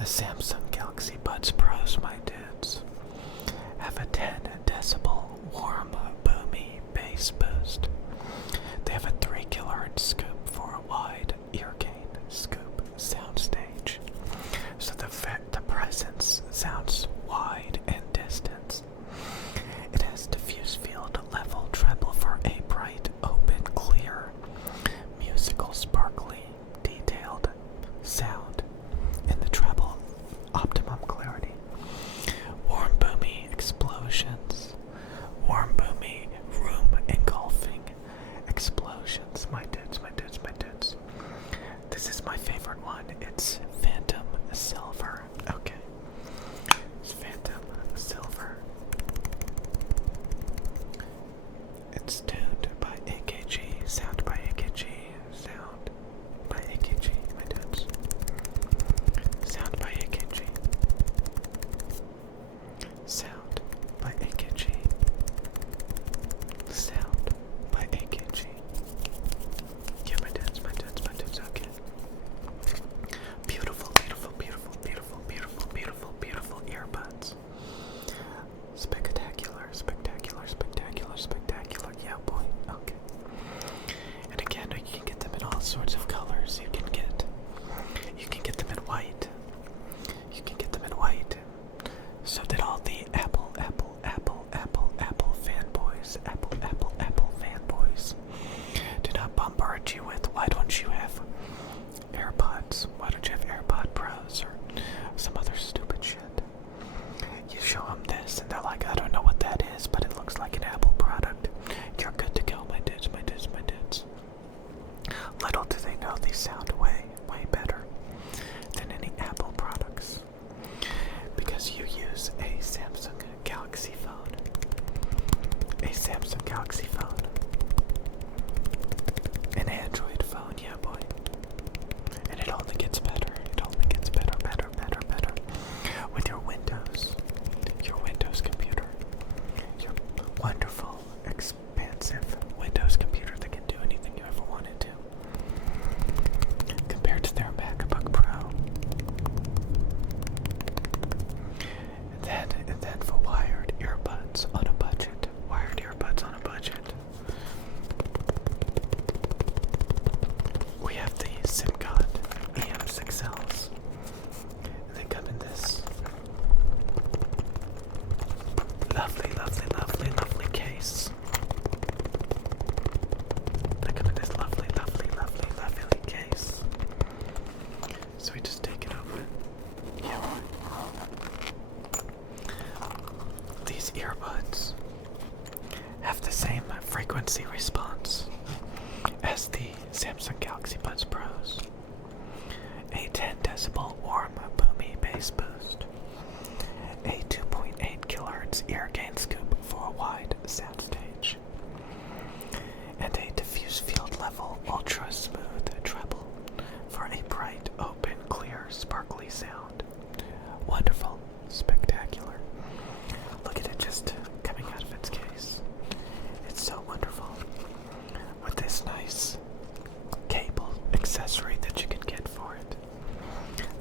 The Samsung Galaxy Buds Pros, my dudes, have a 10 decibel warm, boomy bass boost. They have a 3 kHz scoop for a wide ear gain scoop soundstage, so the presence sounds wide and distant. It has diffuse field level treble for a bright, open, clear, musical, sparkly, detailed sound in the treble, optimum clarity. Warm boomy explosions. Warm boomy room engulfing explosions. My dudes, my dudes, my dudes. This is my favorite one. It's Phantom Silver. Okay. It's Phantom Silver. It's tuned by AKG. Sound by AKG. Sound by AKG, my dudes. Sound by AKG. Sound by AKG. Sound by AKG. Yeah, my dudes, my dudes, my dudes, okay. Beautiful, beautiful, beautiful, beautiful, beautiful, beautiful, beautiful earbuds. Spectacular, spectacular, spectacular, spectacular. Yeah, boy. Okay. And again, you can get them in all sorts of colors. You can get them in white. You can get them in white. So that all the Apple fanboys, Apple fanboys do not bombard you with, why don't you have AirPods? Why don't you have AirPod Pros or some other stupid shit? You show them this and they're like, I don't know what that is, but it looks like an Apple product. You're good to go, my dudes, my dudes, my dudes. Little do they know these sound way, way better than any Apple products. Because you use a Samsung Galaxy phone. A Samsung Galaxy phone. An Android phone, yeah boy. And it only gets better. It only gets better, better, better, better. With your Windows computer. Your wonderful, expansive Windows computer that can do anything you ever wanted to. Compared to their MacBook Pro. And then for wired earbuds on a budget. Wired earbuds on a budget. We have the SimGod EM6Ls. They come in this lovely, lovely, lovely, lovely case. They come in this lovely, lovely, lovely, lovely case. So we just take it open. Yeah. These earbuds have the same frequency response as the Samsung Galaxy Buds Pros. A 10 decibel warm boomy bass boost. A 2.8 kHz ear gain scoop for a wide soundstage. And a diffuse field level ultra smooth treble for a bright, open, clear, sparkly sound. Wonderful, spectacular. Look at it just coming out of its case. It's so wonderful. With this nice cable accessory that you can get for it.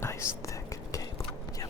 Nice thick cable. Yep.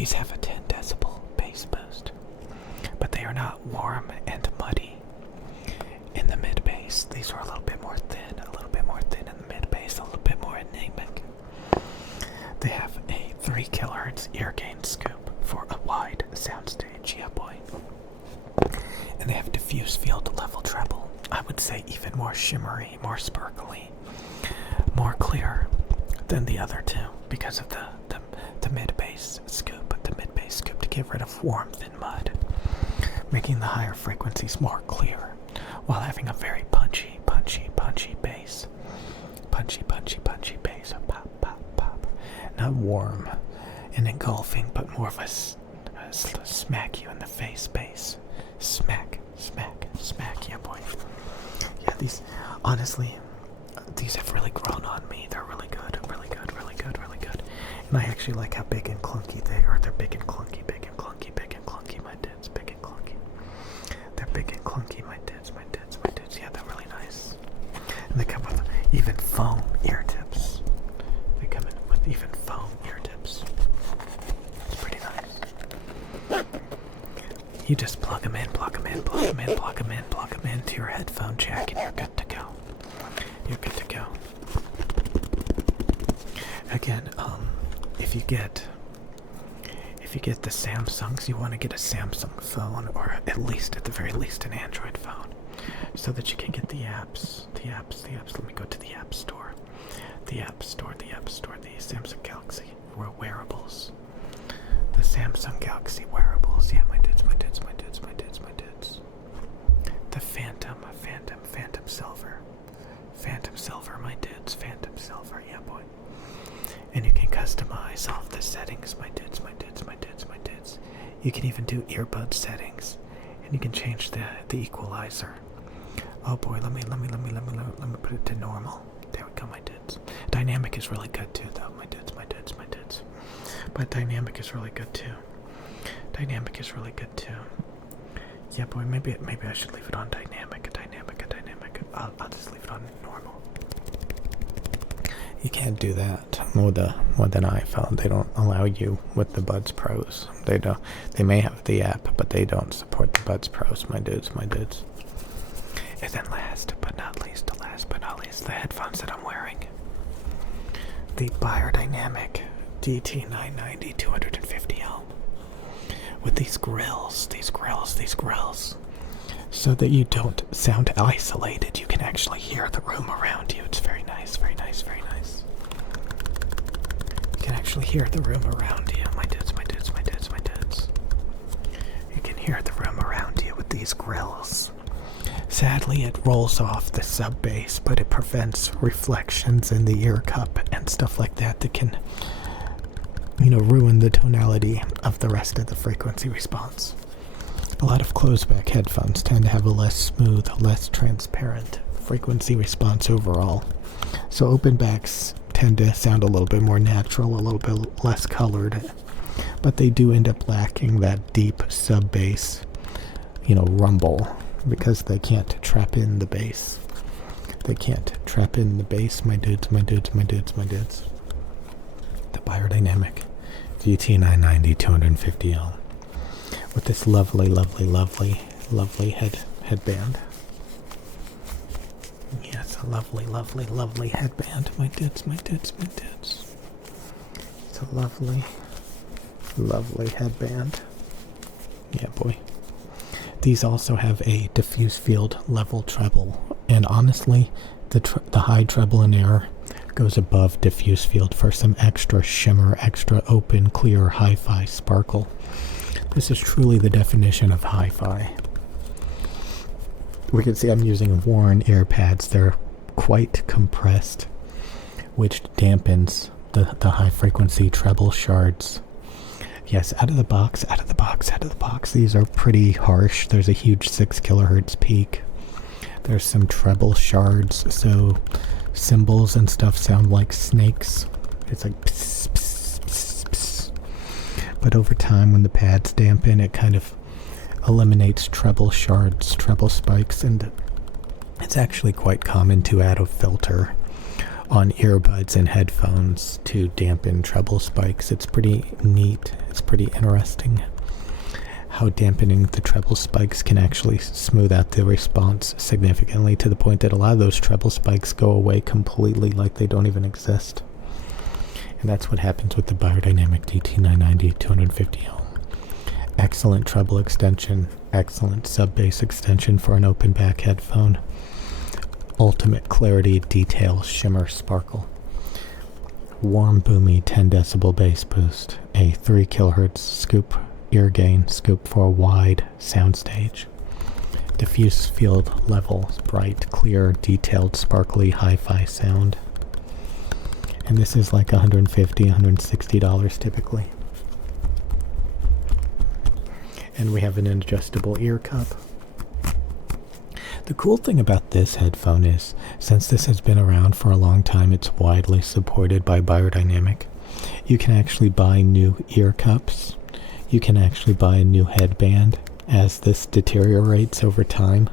These have a 10 decibel bass boost, but they are not warm and muddy. In the mid bass, these are a little bit more thin in the mid bass, a little bit more enigmatic. They have a 3 kHz ear gain scoop for a wide soundstage, yeah boy. And they have diffuse field level treble. I would say even more shimmery, more sparkly, more clear than the other two because of the mid bass scoop. The mid bass scoop to get rid of warmth and mud, making the higher frequencies more clear, while having a very punchy bass. Punchy bass. Pop, pop, pop. Not warm and engulfing, but more of a smack you in the face bass. Smack, yeah boy. Yeah, these, honestly, these have really grown on me. They're really good. And I actually like how big and clunky they are. They're big and clunky, my dudes, big and clunky. They're big and clunky, my dudes. Yeah, they're really nice. And they come with even foam ear tips. It's pretty nice. You just plug them in to your headphone jack, and you're good to go. Again, if you get the Samsungs, you want to get a Samsung phone, or at the very least an Android phone, so that you can get the apps. Let me go to the App Store. The Samsung Galaxy wearables. The Samsung Galaxy wearables. Yeah, my dudes. The Phantom Silver, my dudes. Phantom Silver, yeah boy. And you can customize all of the settings, my dudes. You can even do earbud settings, and you can change the equalizer. Oh boy, let me put it to normal. There we go, my dudes. Dynamic is really good too, though, my dudes. But dynamic is really good too. Yeah, boy, maybe I should leave it on dynamic. I'll just leave it on normal. You can't do that with an iPhone. They don't allow you with the Buds Pros. They don't. They may have the app, but they don't support the Buds Pros, my dudes. And then last but not least, the headphones that I'm wearing. The Beyerdynamic DT990 250L. With these grills, so that you don't sound isolated. You can actually hear the room around you. It's very nice. You can actually hear the room around you, my dudes. You can hear the room around you with these grills. Sadly, it rolls off the sub bass, but it prevents reflections in the ear cup and stuff like that can, ruin the tonality of the rest of the frequency response. A lot of closed-back headphones tend to have a less smooth, less transparent frequency response overall. So open backs tend to sound a little bit more natural, a little bit less colored, but they do end up lacking that deep sub-bass, rumble, because they can't trap in the bass. My dudes. The Beyerdynamic GT990 250L. With this lovely headband. Yes, a lovely headband, my dudes. It's a lovely headband. Yeah, boy. These also have a diffuse field level treble, and honestly, the high treble in air goes above diffuse field for some extra shimmer, extra open, clear hi-fi sparkle. This is truly the definition of hi-fi. We can see I'm using Warren ear pads. They're quite compressed, which dampens the high frequency treble shards. Yes, out of the box. These are pretty harsh. There's a huge 6 kilohertz peak. There's some treble shards, so cymbals and stuff sound like snakes. It's like pss, pss, pss, pss. But over time, when the pads dampen, it kind of eliminates treble shards, treble spikes, and it's actually quite common to add a filter on earbuds and headphones to dampen treble spikes. It's pretty neat. It's pretty interesting. How dampening the treble spikes can actually smooth out the response significantly, to the point that a lot of those treble spikes go away completely, like they don't even exist. And that's what happens with the Beyerdynamic DT990 250 ohm. Excellent treble extension, excellent sub-bass extension for an open back headphone. Ultimate clarity, detail, shimmer, sparkle. Warm, boomy 10 decibel bass boost. A 3 kHz scoop ear gain, scoop for a wide soundstage. Diffuse field level, bright, clear, detailed, sparkly, hi-fi sound. And this is like $150, $160 typically. And we have an adjustable ear cup. The cool thing about this headphone is, since this has been around for a long time, it's widely supported by Beyerdynamic. You can actually buy new ear cups. You can actually buy a new headband as this deteriorates over time.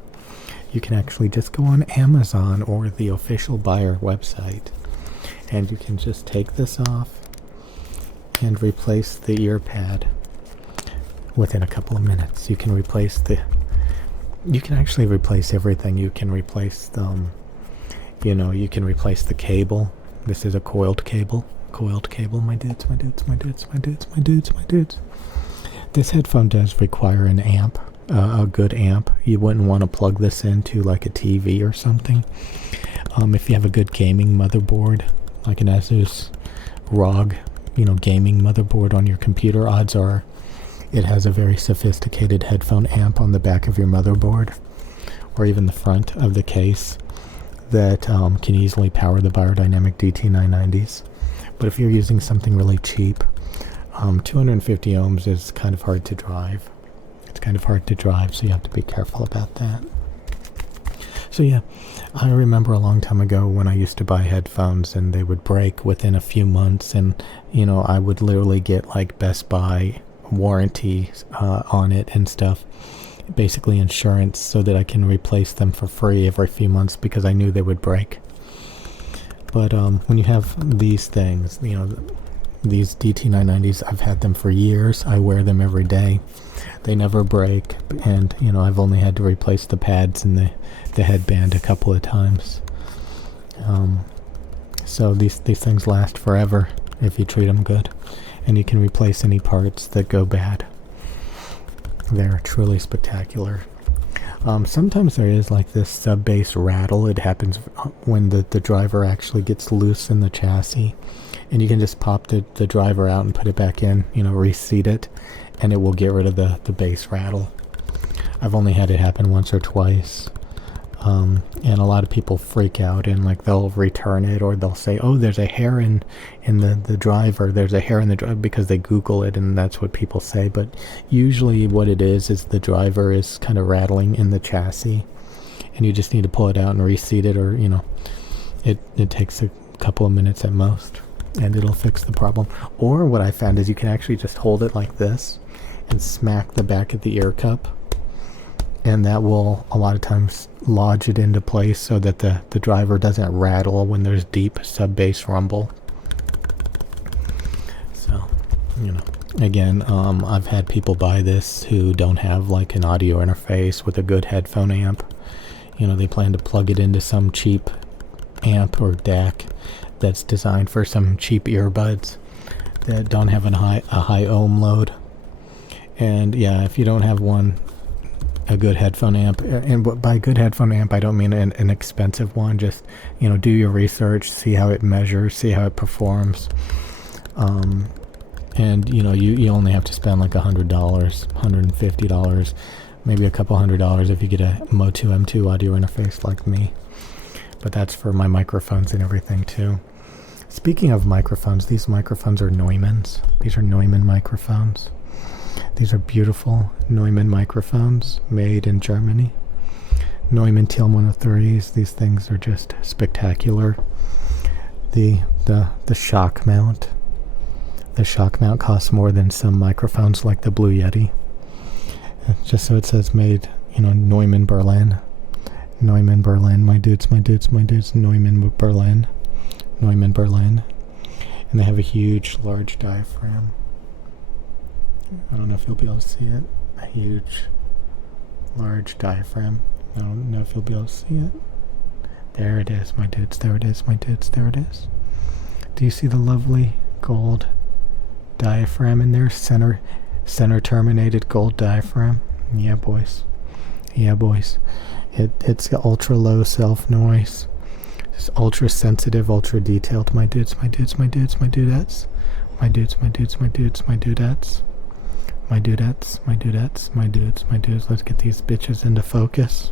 You can actually just go on Amazon or the official Beyer website, and you can just take this off and replace the ear pad within a couple of minutes. You can actually replace everything. You can replace you can replace the cable. This is a coiled cable. My dudes. This headphone does require an amp, a good amp. You wouldn't want to plug this into like a TV or something. If you have a good gaming motherboard, like an Asus ROG, gaming motherboard on your computer, odds are it has a very sophisticated headphone amp on the back of your motherboard, or even the front of the case, that can easily power the Beyerdynamic DT990s. But if you're using something really cheap, 250 ohms is kind of hard to drive. It's kind of hard to drive, so you have to be careful about that. So yeah, I remember a long time ago when I used to buy headphones and they would break within a few months, and I would literally get like Best Buy warranty on it and stuff, basically insurance, so that I can replace them for free every few months because I knew they would break. But when you have these things, these DT990s, I've had them for years. I wear them every day. They never break, and I've only had to replace the pads and the headband a couple of times. So these things last forever if you treat them good, and you can replace any parts that go bad. They're truly spectacular. Sometimes there is like this sub-bass rattle. It happens when the driver actually gets loose in the chassis, and you can just pop the driver out and put it back in, reseat it, and it will get rid of the bass rattle. I've only had it happen once or twice. And a lot of people freak out and like they'll return it, or they'll say, oh, there's a hair in the driver, there's a hair in the driver, because they Google it and that's what people say. But usually what it is the driver is kind of rattling in the chassis, and you just need to pull it out and reseat it, or it takes a couple of minutes at most and it'll fix the problem. Or what I found is you can actually just hold it like this and smack the back of the ear cup, and that will a lot of times lodge it into place so that the driver doesn't rattle when there's deep sub-bass rumble. So, again, I've had people buy this who don't have like an audio interface with a good headphone amp. They plan to plug it into some cheap amp or DAC that's designed for some cheap earbuds that don't have a high ohm load. And yeah, if you don't have a good headphone amp, and by good headphone amp I don't mean an expensive one, just do your research, see how it measures, see how it performs, and you only have to spend like $100, $150, maybe a couple $100 if you get a Motu M2 audio interface like me. But that's for my microphones and everything too. Speaking of microphones, these microphones are Neumann's. These are Neumann microphones. These are beautiful Neumann microphones made in Germany. Neumann TL103s. These things are just spectacular. The shock mount. The shock mount costs more than some microphones like the Blue Yeti. Just so it says made, Neumann Berlin. Neumann Berlin, my dudes, Neumann Berlin. And they have a huge, large diaphragm. I don't know if you'll be able to see it. A huge, large diaphragm. I don't know if you'll be able to see it. There it is, my dudes. There it is, my dudes. There it is. Do you see the lovely gold diaphragm in there? Center terminated gold diaphragm. Yeah, boys. Yeah, boys. It's ultra low self noise. It's ultra sensitive, ultra detailed. My dudes, my dudes, my dudes, my dudettes. My dudes, my dudes, my dudes, my dudettes. My dudettes, my dudettes, my dudes, my dudes. Let's get these bitches into focus.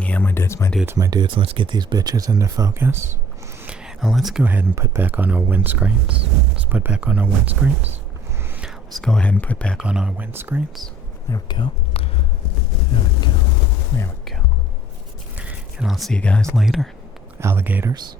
Yeah, my dudes, my dudes, my dudes. Let's get these bitches into focus. Now let's go ahead and put back on our windscreens. Let's put back on our windscreens. Let's go ahead and put back on our windscreens. There we go. There we go. There we go. And I'll see you guys later, alligators.